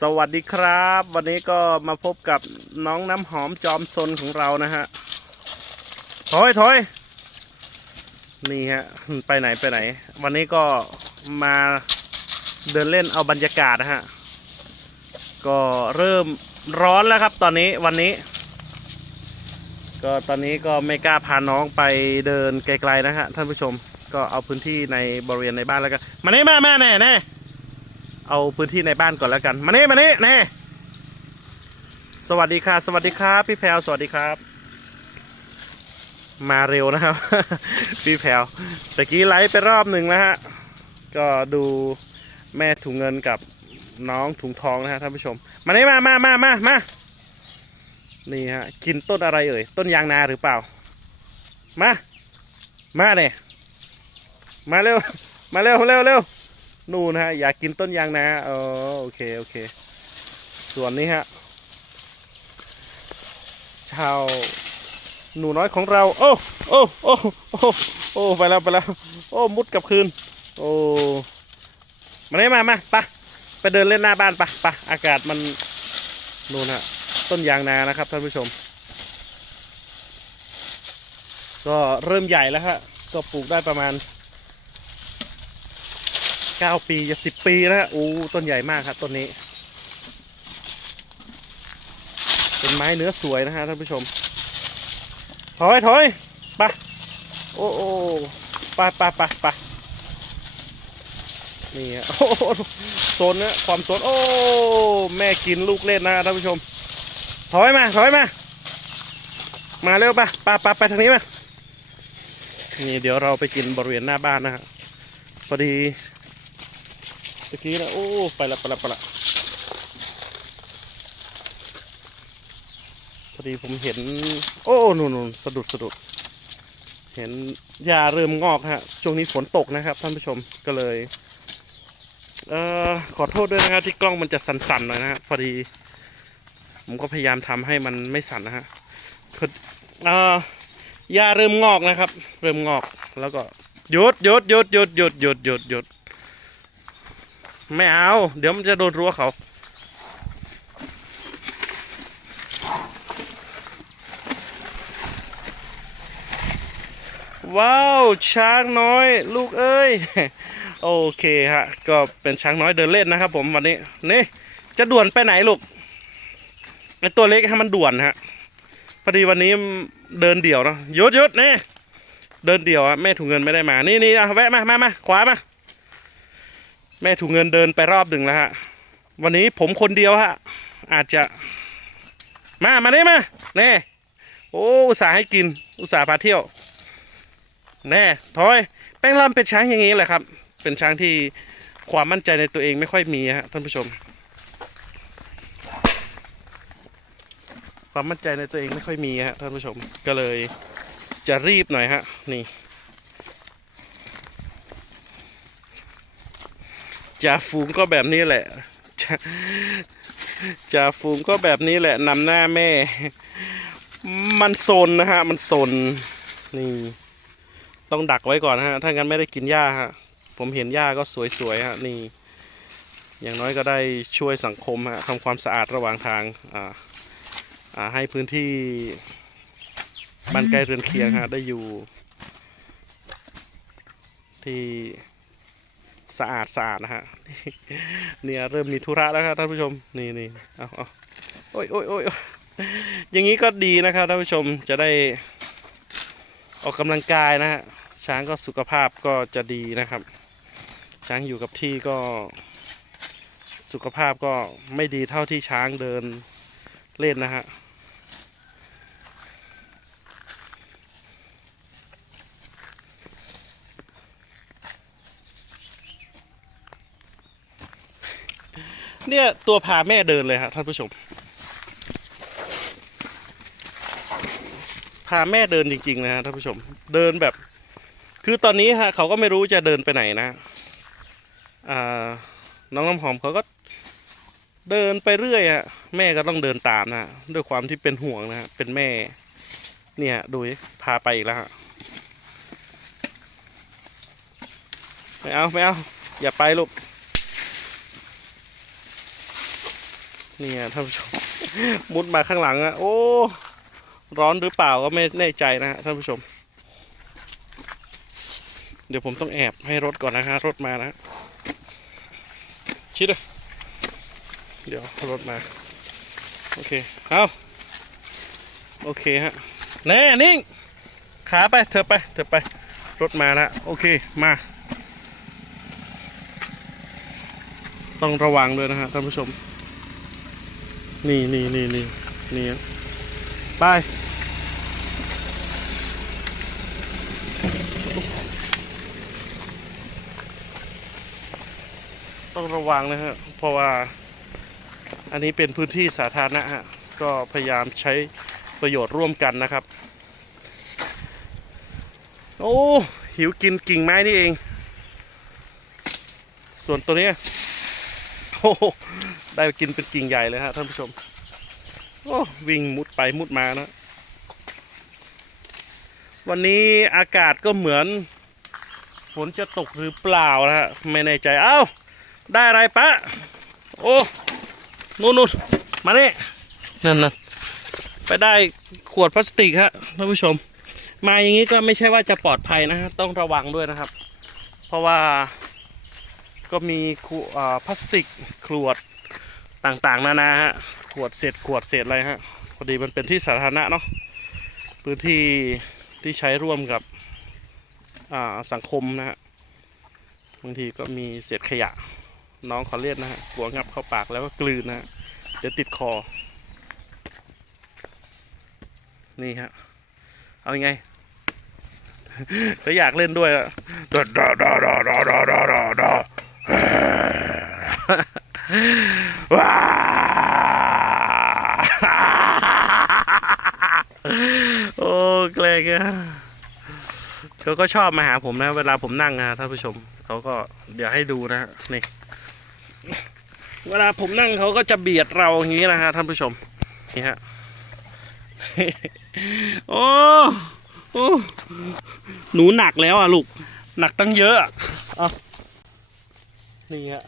สวัสดีครับ วันนี้ก็มาพบกับน้องน้ำหอมจอมซนของเรานะฮะถอยถอยนี่ฮะไปไหนไปไหน วันนี้ก็มาเดินเล่นเอาบรรยากาศนะฮะก็เริ่มร้อนแล้วครับตอนนี้วันนี้ ก็ตอนนี้ก็ไม่กล้าพาน้องไปเดินไกลๆนะฮะท่านผู้ชมก็เอาพื้นที่ในบริเวณในบ้านแล้วกันมานี่มามาแน่แน่ เอาพื้นที่ในบ้านก่อนแล้วกัน มานี่มานี่แน่สวัสดีค่ะ สวัสดีครับ พี่แพลวสวัสดีครับ มาเร็วนะครับ พี่แพลวตะกี้ไลฟ์ไปรอบหนึ่งแล้วฮะ ก็ดูแม่ถุงเงินกับน้องถุงทองนะฮะท่านผู้ชม มานี่มามามามามานี่ฮะ กินต้นอะไรเอ่ย ต้นยางนาหรือเปล่า มา มาเนี่ยมาเร็ว มาเร็วเร็วเร็ว นู่นฮะ อยากกินต้นยางนาเออโอเค โอเค ส่วนนี้ฮะ ชาวหนูน้อยของเรา โอ้โอ้โอ้โอ้โอ้ไปแล้วไปแล้ว โอ้มุดกับคืน โอ้มาเลยมามาไปะไปเดินเล่นหน้าบ้านปะปะอากาศมันนู่นฮะ ต้นยางนานะครับท่านผู้ชม ก็เริ่มใหญ่แล้วฮะก็ปลูกได้ประมาณ 9ปีจะ10ปีแล้วฮะโอ้ต้นใหญ่มากครับต้นนี้ เป็นไม้เนื้อสวยนะฮะท่านผู้ชม ถอยถอยไปโอ้โอ้ปไปไปไปนี่ฮะโอ้โซนเนี้ยความโซนโอ้แม่กินลูกเล่นนะท่านผู้ชม ถอยมาถอยมามาเร็วปะปะปะไปทางนี้มานี่เดี๋ยวเราไปกินบริเวณหน้าบ้านนะฮะพอดี ตะกี้นะโอ้ไปละไปละไปละพอดีผมเห็น โอ้นู่นนู่นสะดุดสะดุด เห็นหญ้าเริ่มงอกฮะช่วงนี้ฝนตกนะครับ ท่านผู้ชมก็เลยเอ่อขอโทษด้วยนะครับที่กล้องมันจะสั่นๆหน่อยนะฮะพอดี ผมก็พยายามทำให้มันไม่สั่นนะฮะคือเอ่อหญ้าเริ่มงอกนะครับ เริ่มงอกแล้วก็หยุดหยุดหยุดหยุดหยุดหยุดหยุดหยุด ไม่เอา เดี๋ยวมันจะโดนรั้วเขา ว้าว ช้างน้อย ลูกเอ้ย โอเคฮะ ก็เป็นช้างน้อยเดินเล่นนะครับผมวันนี้ นี่ จะด่วนไปไหนลูกไอตัวเล็กให้มันด่วนฮะ พอดีวันนี้เดินเดี่ยวเนอะยุดยุดนี่ เดินเดี่ยวอะแม่ถุงเงินไม่ได้มา นี่นี่แวะมามามาขวามา แม่ถุงเงินเดินไปรอบหนึ่งแล้วฮะ วันนี้ผมคนเดียวฮะ อาจจะ มามานี่มาเน่โอ้อุตส่าห์ให้กิน อุตส่าห์พาเที่ยว แน่ทอย แป้งลำเป็นช้างอย่างนี้แหละครับ เป็นช้างที่ความมั่นใจในตัวเองไม่ค่อยมีฮะท่านผู้ชม ความมั่นใจในตัวเองไม่ค่อยมีฮะท่านผู้ชม ก็เลยจะรีบหน่อยฮะ นี่ จ่าฝูงก็แบบนี้แหละจ่าจ่าฝูงก็แบบนี้แหละนำหน้าแม่ มันโซนนะฮะ มันโซนนี่ ต้องดักไว้ก่อนฮะ ถ้างั้นไม่ได้กินหญ้าฮะ ผมเห็นหญ้าก็สวยๆฮะ นี่ อย่างน้อยก็ได้ช่วยสังคมฮะทำความสะอาดระหว่างทาง อ่า อ่า ให้พื้นที่บ้านใกล้เรือนเคียงฮะ ได้อยู่ ที่ สะอาดสะอาดนะฮะเนี่ยเริ่มมีธุระแล้วครับท่านผู้ชมนี่นี่เอาเอาโอ้ยโอ้ยโอ้ยโอ้ยอย่างนี้ก็ดีนะครับท่านผู้ชมจะได้ออกกำลังกายนะฮะช้างก็สุขภาพก็จะดีนะครับ ช้างอยู่กับที่ก็สุขภาพก็ไม่ดีเท่าที่ช้างเดินเล่นนะฮะ เนี่ยตัวพาแม่เดินเลยฮะท่านผู้ชม พาแม่เดินจริงๆนะฮะท่านผู้ชม เดินแบบ คือตอนนี้ฮะเขาก็ไม่รู้จะเดินไปไหนนะอ่าน้องน้ำหอมเขาก็เดินไปเรื่อยฮะแม่ก็ต้องเดินตามนะฮะด้วยความที่เป็นห่วงนะเป็นแม่ เนี่ยดูดิพาไปอีกแล้วฮะไม่เอาไม่เอาอย่าไปลูก นี่ฮะท่านผู้ชม มุดมาข้างหลังอะโอ้ ร้อนหรือเปล่าก็ไม่แน่ใจนะฮะท่านผู้ชม เดี๋ยวผมต้องแอบให้รถก่อนนะฮะรถมานะชิดเลยเดี๋ยวรถมา โอเคเอาโอเคฮะแน่นิ่ง ขาไป เธอไป เธอไป รถมาแล้วโอเค มา ต้องระวังด้วยนะฮะท่านผู้ชม นี่นี่นี่นี่นี่ไปต้องระวังนะฮะ เพราะว่า อันนี้เป็นพื้นที่สาธารณะฮะ ก็พยายามใช้ประโยชน์ร่วมกันนะครับ โอ้ หิวกินกิ่งไม้นี่เอง ส่วนตัวเนี้ยโอ้ ได้กินเป็นกิ่งใหญ่เลยฮะท่านผู้ชม โอ้วิ่งมุดไปมุดมานะ วันนี้อากาศก็เหมือนฝนจะตกหรือเปล่านะฮะไม่แน่ใจ เอ้า ได้อะไรปะโอ้นู่นนู่นมาเนี่นั่นนั่นไปได้ขวดพลาสติกฮะท่านผู้ชม มาอย่างนี้ก็ไม่ใช่ว่าจะปลอดภัยนะฮะต้องระวังด้วยนะครับ เพราะว่าก็มีขวอ่าพลาสติกขวด ต่างๆ นานาฮะขวดเศษขวดเศษอะไรฮะพอดีมันเป็นที่สาธารณะเนาะพื้นที่ที่ใช้ร่วมกับสังคมนะฮะบางทีก็มีเศษขยะน้องขอเล่นนะฮะกลัวงับเข้าปากแล้วก็กลืนนะฮะเติดคอ นี่ฮะเอาไงก็อยากเล่นด้วยอะดอดอดอดอดอดอดอ ว้าโอ้เกลกอะเขาก็ชอบมาหาผมนะ เวลาผมนั่งนะท่านผู้ชม เขาก็เดี๋ยวให้ดูนะฮะนี่เวลาผมนั่งเขาก็จะเบียดเราอย่างนี้นะฮะท่านผู้ชมนี่ฮะโอ้โอ้หนูหนักแล้วอะลูก หนักตั้งเยอะอะเอ นี่ฮะ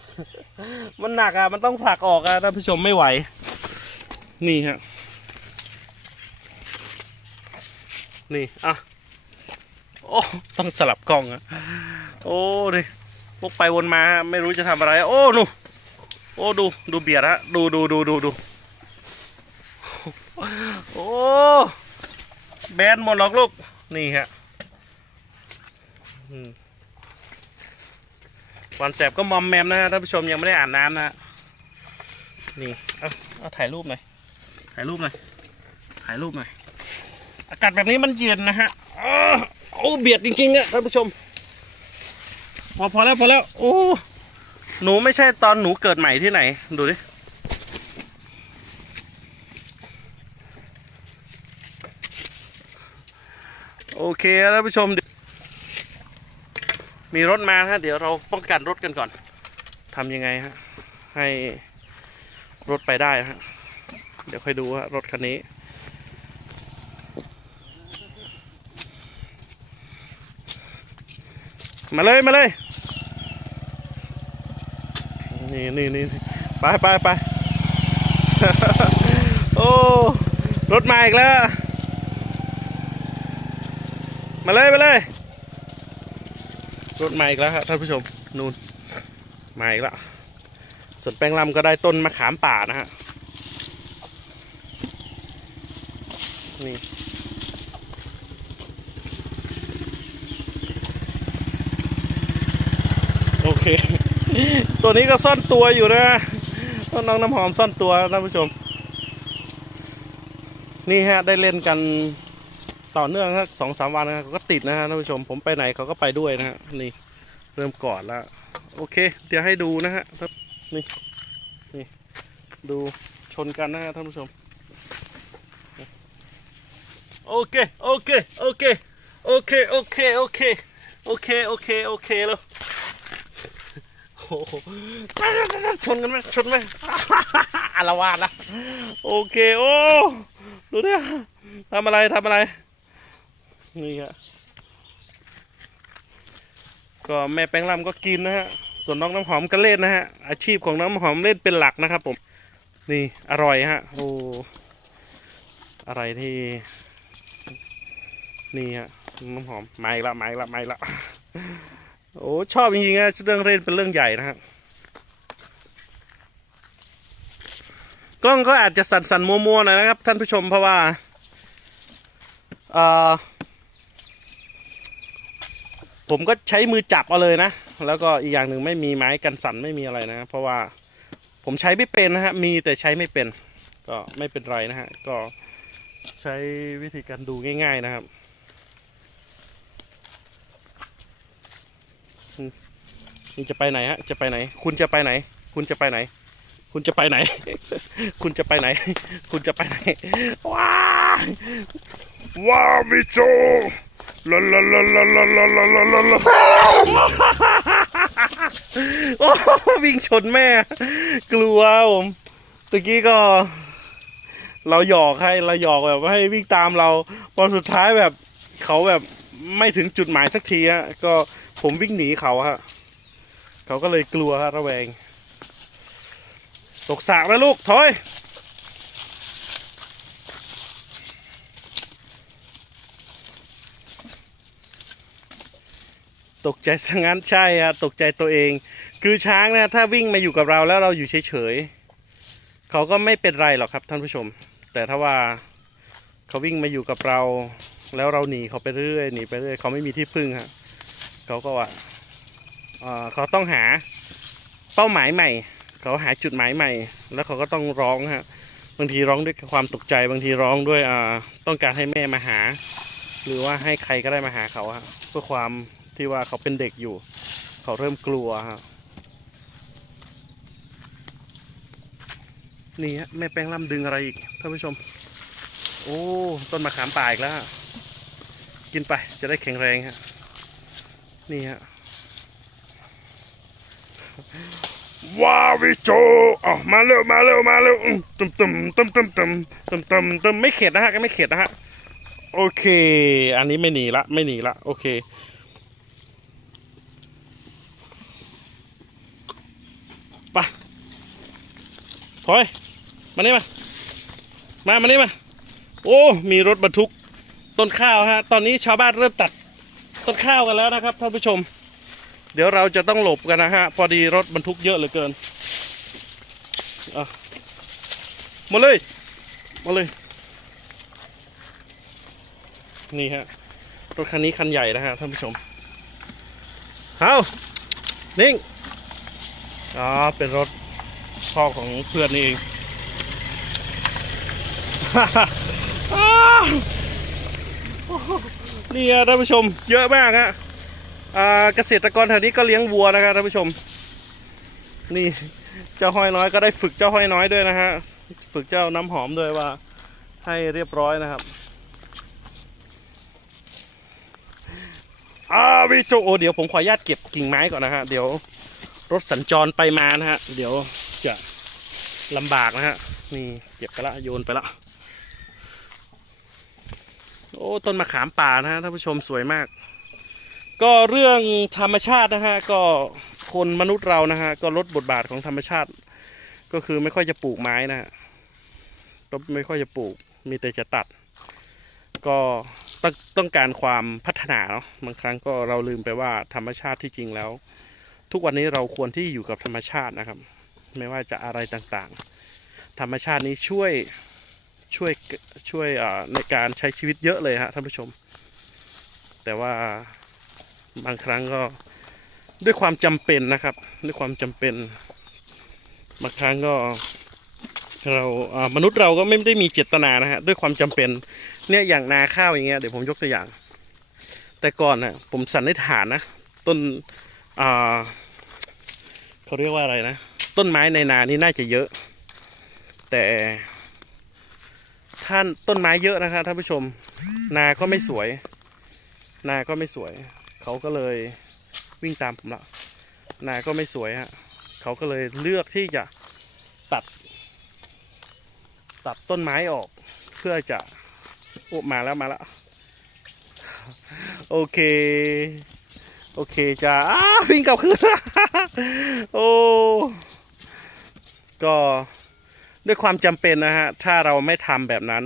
มันหนักอะ มันต้องผลักออกอะท่านผู้ชมไม่ไหว นี่ฮะ นี่ อะ โอ้ ต้องสลับกล้องอะ โอ้ดิวกไปวนมาไม่รู้จะทำอะไร โอ้หนูโอ้ดูดูเบียดฮะ ดูดูดูดูดูโอ้แบนหมดหรอกลูก นี่ฮะ อืม วันแสบก็มอมแมมนะฮะท่านผู้ชมยังไม่ได้อาบน้ำนะฮะนี่เอาเอาถ่ายรูปหน่อยถ่ายรูปหน่อยถ่ายรูปหน่อยอากาศแบบนี้มันเย็นนะฮะโอ้เบียดจริงๆอะท่านผู้ชมพอพอแล้วพอแล้วโอ้หนูไม่ใช่ตอนหนูเกิดใหม่ที่ไหน ดูดิโอเคท่านผู้ชม มีรถมาฮะเดี๋ยวเราป้องกันรถกันก่อนทำยังไงฮะ ให้รถไปได้ฮะ เดี๋ยวค่อยดูฮะรถคันนี้ มาเลยมาเลย นี่นี่นี่ไปไปไปโอ้รถมาอีกแล้ว มาเลยมาเลย รถมาอีกแล้วครับท่านผู้ชมนู่นมาอีกแล้วส่วนแป้งลำก็ได้ต้นมะขามป่านะฮะนี่โอเค ตัวนี้ก็ซ่อนตัวอยู่นะน้องน้ำหอมซ่อนตัวท่านผู้ชม นี่ฮะได้เล่นกัน ต่อเนื่องสักสองสามวันนะเขาก็ติดนะฮะท่านผู้ชมผมไปไหนเขาก็ไปด้วยนะฮะนี่เริ่มกอดแล้วโอเค เดี๋ยวให้ดูนะฮะนี่นี่ดูชนกันนะฮะท่านผู้ชมโอเคโอเคโอเคโอเคโอเคโอเคโอเคโอเคโอเคแล้วโอ้โหชนกันไหมชนไหมอารวาสนะโอเคโอ้ดูเนี่ยทำอะไรทำอะไร นี่ฮะก็แม่แป้งลำก็กินนะฮะ ส่วนน้องน้ำหอมก็เล่นนะฮะ อาชีพของน้ำหอมเล่นเป็นหลักนะครับผม นี่อร่อยฮะ โอ้อะไรที่ นี่ฮะน้ำหอมไมาอีกละไมาอีกละไมาอีกละ โอ้ชอบจริงๆนะเรื่องเล่นเป็นเรื่องใหญ่นะฮะกล้องก็อาจจะสั่นๆมัวๆหน่อยนะครับ ท่านผู้ชมเพราะว่าเอ่อ ผมก็ใช้มือจับเอาเลยนะ แล้วก็อีกอย่างหนึ่งไม่มีไม้กันสั่นไม่มีอะไรนะ เพราะว่าผมใช้ไม่เป็นนะฮะ มีแต่ใช้ไม่เป็น ก็ไม่เป็นไรนะฮะ ก็ใช้วิธีการดูง่าย ๆนะครับ นี่จะไปไหนฮะ จะไปไหน คุณจะไปไหน คุณจะไปไหน คุณจะไปไหน คุณจะไปไหน คุณจะไปไหน ว้าว้าวิโจ ลลลลลลลลลลโอ้วิ่งชนแม่ กลัวผมตะกี้ก็ เราหยอกให้เราหยอกแบบว่าให้วิ่งตามเราพอสุดท้ายแบบเขาแบบไม่ถึงจุดหมายสักทีฮะก็ผมวิ่งหนีเขาฮะเขาก็เลยกลัวฮะระแวง ตกสระแล้วลูกถอย ตกใจซะงั้นใช่ฮะตกใจตัวเอง คือช้างนะถ้าวิ่งมาอยู่กับเราแล้วเราอยู่เฉยๆเขาก็ไม่เป็นไรหรอกครับท่านผู้ชม แต่ถ้าว่าเขาวิ่งมาอยู่กับเรา แล้วเราหนีเขาไปเรื่อยหนีไปเรื่อยเขาไม่มีที่พึ่งฮะเขาก็ว่าเขาต้องหาเป้าหมายใหม่ เขาหาจุดหมายใหม่ แล้วเขาก็ต้องร้องฮะบางทีร้องด้วยความตกใจบางทีร้องด้วยต้องการให้แม่มาหา หรือว่าให้ใครก็ได้มาหาเขาฮะเพื่อความ ที่ว่าเขาเป็นเด็กอยู่ เขาเริ่มกลัวฮะนี่ฮะแม่แป้งล่ำดึงอะไรอีกท่านผู้ชม โอ้ต้นมะขามป่าอีกแล้ว กินไปจะได้แข็งแรงฮะนี่ฮะว้าวิโจอ๋อมาเร็วมาเร็วมาเร็วเตึมตึมตึมตึมตึมตึมตึมตึมไม่เข็ดนะฮะก็ไม่เข็ดนะฮะโอเค อันนี้ไม่หนีละไม่หนีละโอเคไปะถ อยมานี่มามามานี่มาโอ้มีรถบรรทุกต้นข้าวฮะตอนนี้ชาวบ้านเริ่มตัดต้นข้าวกันแล้วนะครับท่านผู้ชม เดี๋ยวเราจะต้องหลบกันนะฮะพอดีรถบรรทุกเยอะเหลือเกินมาเลยมาเลยนี่ฮะรถคันนี้คันใหญ่นะฮะท่านผู้ชมเอานิ่งอ๋อเป็นรถ พ่อของเพื่อนนี่เองนี่ท่านผู้ชมเยอะมากฮะเกษตรกรแถวนี้ก็เลี้ยงวัวนะครับท่านผู้ชม นี่เจ้าห้อยน้อยก็ได้ฝึกเจ้าห้อยน้อยด้วยนะฮะฝึกเจ้าน้ำหอมด้วยว่า ให้เรียบร้อยนะครับอาวิโจโอเดี๋ยวผมขออนุญาตเก็บกิ่งไม้ก่อนนะฮะเดี๋ยวรถสัญจรไปมานะฮะเดี๋ยว จะลำบากนะฮะ นี่เก็บไปละโยนไปละ โอ้ต้นมะขามป่านะฮะท่านผู้ชมสวยมาก ก็เรื่องธรรมชาตินะฮะก็คนมนุษย์เรานะฮะก็ลดบทบาทของธรรมชาติ ก็คือไม่ค่อยจะปลูกไม้นะฮะก็ไม่ค่อยจะปลูกมีแต่จะตัด ก็ต้องต้องการความพัฒนาเนาะบางครั้งก็เราลืมไปว่าธรรมชาติที่จริงแล้ว ทุกวันนี้เราควรที่อยู่กับธรรมชาตินะครับ ไม่ว่าจะอะไรต่างๆ ธรรมชาตินี้ช่วยช่วยช่วยในการใช้ชีวิตเยอะเลยฮะท่านผู้ชม แต่ว่าบางครั้งก็ด้วยความจำเป็นนะครับ ด้วยความจำเป็น บางครั้งก็เรามนุษย์เราก็ไม่ได้มีเจตนานะฮะด้วยความจำเป็นเนี่ยอย่างนาข้าวอย่างเงี้ยเดี๋ยวผมยกตัวอย่าง แต่ก่อนนะผมสันนิษฐานนะต้นเขาเรียกว่าอะไรนะ ต้นไม้ในนานี่น่าจะเยอะ แต่ท่านต้นไม้เยอะนะครับท่านผู้ชม นาก็ไม่สวย นาก็ไม่สวย เขาก็เลยวิ่งตามผมละนาก็ไม่สวยฮะเขาก็เลยเลือกที่จะตัด ตัดต้นไม้ออก เพื่อจะโอ้มาแล้วมาแล้วโอเค โอเคจ้าอ้าวิ่งกลับคืนโอ้ ก็ด้วยความจำเป็นนะฮะ ถ้าเราไม่ทำแบบนั้น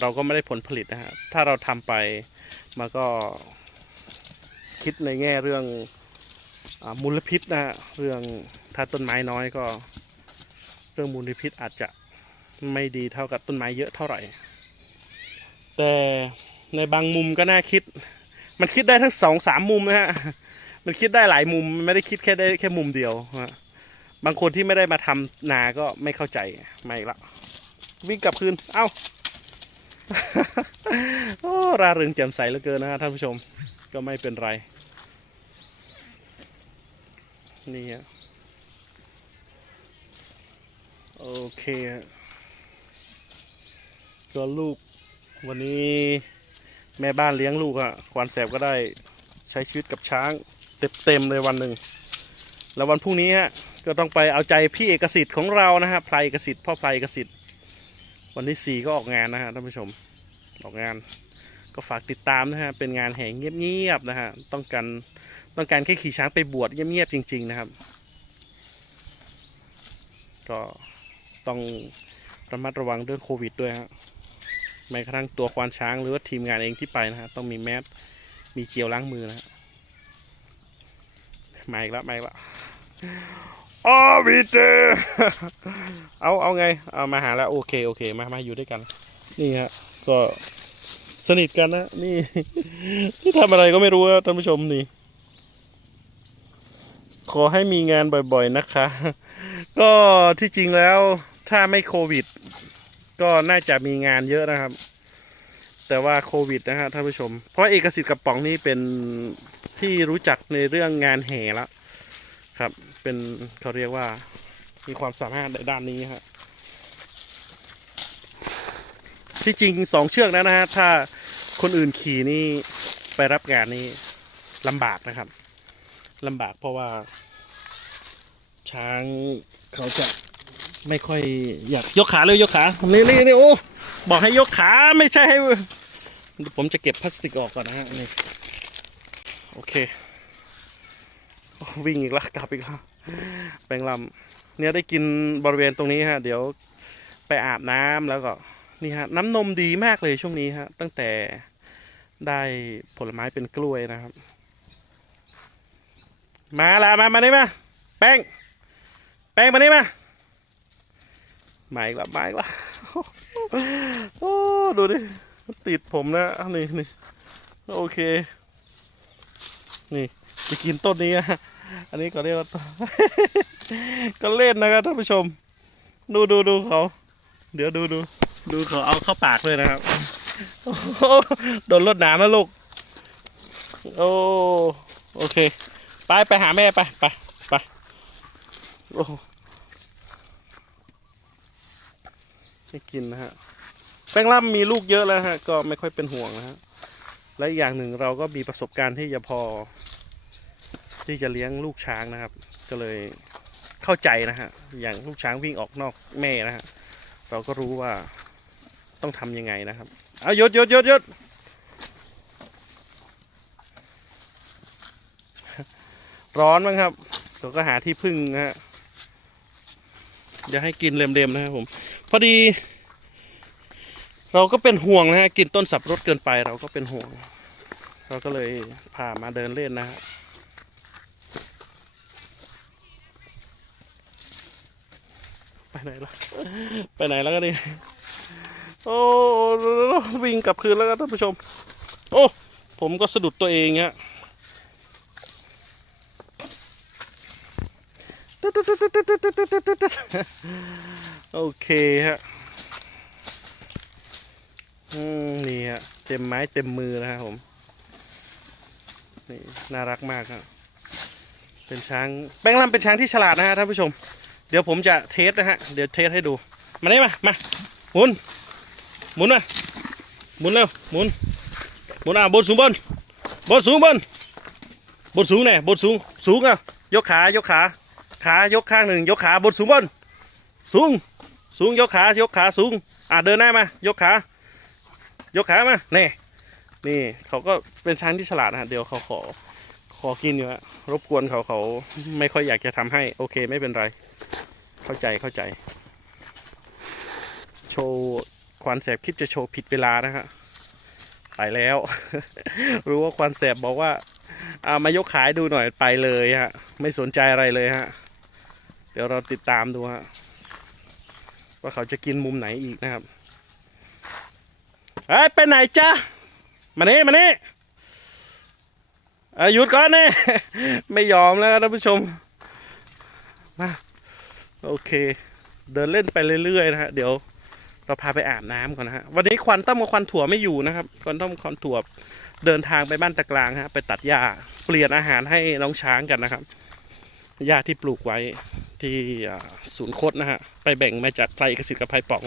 เราก็ไม่ได้ผลผลิตนะฮะ ถ้าเราทำไปมันก็คิดในแง่เรื่องอามลพิษนะฮะ เรื่องถ้าต้นไม้น้อยก็ เรื่องมูลพิษอาจจะไม่ดีเท่ากับต้นไม้เยอะเท่าไหร่ แต่ในบางมุมก็น่าคิด มันคิดได้ทั้งสองสามมุมนะฮะ มันคิดได้หลายมุม ไม่ได้คิดแค่ได้แค่มุมเดียวฮะ บางคนที่ไม่ได้มาทำนาก็ไม่เข้าใจไม่ละวิ่งกลับคืน เอ้าโอ้ราเริงแจ่มใสเหลือเกินนะฮะท่านผู้ชมก็ไม่เป็นไร นี่ฮะโอเคก็ลูกวันนี้แม่บ้านเลี้ยงลูกอะควานแสบก็ได้ใช้ชีวิตกับช้างเต็มๆเลยวันหนึ่ง แล้ววันพรุ่งนี้ฮะ ก็ต้องไปเอาใจพี่เอกสิทธิ์ของเรานะฮะไพรเอกสิทธิ์พ่อไพรเอกสิทธิ์วันที่สี่ก็ออกงานนะฮะท่านผู้ชมออกงาน ก็ฝากติดตามนะฮะเป็นงานแห่งเงียบๆนะฮะต้องการต้องการแค่ขี่ช้างไปบวชเงียบๆจริง ๆ นะครับ ก็ต้องระมัดระวังเรื่องโควิดด้วยฮะแม้กระทั่งตัวควานช้างหรือว่าทีมงานเองที่ไปนะฮะต้องมีแมสมีเจลล้างมือนะฮะมาอีกแล้วมาอีกแล้ว อ๋อวีเจเอาเอาไงเอามาหาแล้วโอเคโอเคมามาอยู่ด้วยกัน นี่ฮะก็สนิทกันนะนี่นี่ทำอะไรก็ไม่รู้ท่านผู้ชมนี่ ขอให้มีงานบ่อยๆนะคะ ก็ที่จริงแล้วถ้าไม่โควิด ก็น่าจะมีงานเยอะนะครับ แต่ว่าโควิดนะฮะท่านผู้ชม เพราะเอกสิทธิ์กับป๋องนี่เป็นที่รู้จักในเรื่องงานแห่แล้วครับ เป็นเขาเรียกว่า มีความสามารถในด้านนี้ฮะที่จริงสองเชือกนะนะฮะถ้าคนอื่นขี่นี่ไปรับงานนี่ลำบากนะครับลำบากเพราะว่า ช้างเขาจะไม่ค่อยอยากยกขาเลยยกขานี่นี่นี่โอ้บอกให้ยกขาไม่ใช่ให้ ผมจะเก็บพลาสติกออกก่อนนะฮะนี่โอเควิ่งอีกแล้วกลับอีกแล้ว แปลงลำเนี่ยได้กินบริเวณตรงนี้ฮะ เดี๋ยวไปอาบน้ำแล้วก็นี่ฮะ น้ำนมดีมากเลยช่วงนี้ฮะ ตั้งแต่ได้ผลไม้เป็นกล้วยนะครับ มาละมามานี่มาแป้ง แป้งมานี่มามาอีกแล้วมาอีกแล้วโอ้ดูดิติดผมนะนี่นี่โอเค นี่จะกินต้นนี้ อันนี้ก็เรียกว่าก็เล่นนะครับท่านผู้ชม ดูดูดูเขา เดี๋ยวดูดูดูเขาเอาเข้าปากเลยนะครับโอ้โหโดนรดน้ำนะลูก โอ้โอเค ไปไปหาแม่ไปไปไปโอ้ให้กินนะฮะแป้งล่ำมีลูกเยอะแล้วฮะ ก็ไม่ค่อยเป็นห่วงนะฮะ และอีกอย่างหนึ่งเราก็มีประสบการณ์ที่จะพอ ที่จะเลี้ยงลูกช้างนะครับ ก็เลยเข้าใจนะฮะอย่างลูกช้างวิ่งออกนอกแม่นะฮะเราก็รู้ว่าต้องทำยังไงนะครับเอายดยดยดยดร้อนมั้งครับเราก็หาที่พึ่งนะฮะอย่าให้กินเล็มๆนะครับผม พอดี เราก็เป็นห่วงนะฮะกินต้นสับรดเกินไปเราก็เป็นห่วง เราก็เลยพามาเดินเล่นนะฮะ ไปไหนล่ะไปไหนแล้วก็นี่โอ้วิ่งกลับคืนแล้วครับท่านผู้ชม โอ้ ผมก็สะดุดตัวเองฮะโอเคฮะอืมนี่ฮะเต็มไม้เต็มมือนะครับผม นี่น่ารักมากครับเป็นช้างแป้งลำเป็นช้างที่ฉลาดนะฮะท่านผู้ชม เดี๋ยวผมจะเทสนะฮะ เดี๋ยวเทสให้ดู มาได้มามา หมุน หมุนมา หมุนเร็ว หมุน หมุนอะบนสูงบน บนสูงบน บนสูงแน่บนสูง สูงอะยกขายกขา ขายกข้างหนึ่งยกขาบนสูงบน สูง สูงยกขายกขาสูง อะเดินหน้ามายกขายกขามานี่นี่เขาก็เป็นช้างที่ฉลาดนะฮะเดี๋ยวเขาขอขอกินอยู่ฮะรบกวนเขาเขาไม่ค่อยอยากจะทำให้ โอเคไม่เป็นไร เข้าใจเข้าใจ โชว์ควานแสบคิดจะโชว์ผิดเวลานะฮะไปแล้ว รู้ว่าควานแสบบอกว่าอ่ามายกขายดูหน่อยไปเลยฮะ ไม่สนใจอะไรเลยฮะ เดี๋ยวเราติดตามดูฮะ ว่าเขาจะกินมุมไหนอีกนะครับเฮ้ยไปไหนจ๊ะมานี่มานี่อ้ยหยุดก่อนนี่ไม่ยอมแล้วท่านผู้ชม มา โอเค เดินเล่นไปเรื่อยๆนะฮะเดี๋ยวเราพาไปอาบน้ำก่อนนะฮะวันนี้ควันต้มกับควันถั่วไม่อยู่นะครับควันต้มควันถั่วเดินทางไปบ้านตะกลางฮะไปตัดหญ้าเปลี่ยนอาหารให้น้องช้างกันนะครับหญ้าที่ปลูกไว้ที่ศูนย์คดนะฮะไปแบ่งมาจากไพรกสิทธิ์กับไพรป๋อง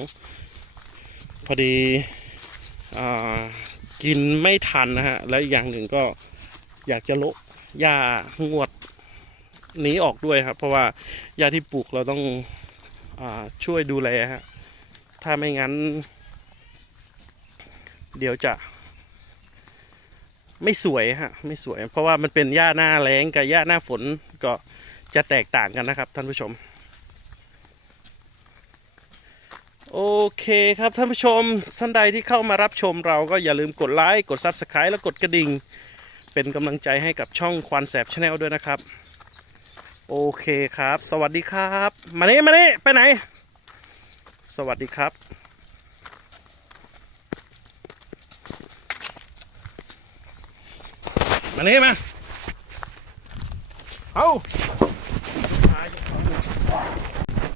พอดีอกินไม่ทันนะฮะแล้วอีกอย่างหนึ่งก็อยากจะโละหญ้างวด นี้ออกด้วยครับ เพราะว่าหญ้าที่ปลูกเราต้องอช่วยดูแลฮะถ้าไม่งั้น เดี๋ยวจะไม่สวยฮะไม่สวย เพราะว่ามันเป็นหญ้าหน้าแล้งกับหญ้าหน้าฝนก็จะแตกต่างกันนะครับ ท่านผู้ชม โอเคครับท่านผู้ชมท่านใดที่เข้ามารับชมเราก็อย่าลืมกดไลค์กด Subscribe และกดกระดิ่ง เป็นกำลังใจให้กับช่องควานแสบชาแนลด้วยนะครับ โอเคครับ สวัสดีครับ มาเนี่มาเนี่ไปไหน สวัสดีครับ มาเนี่มาเอา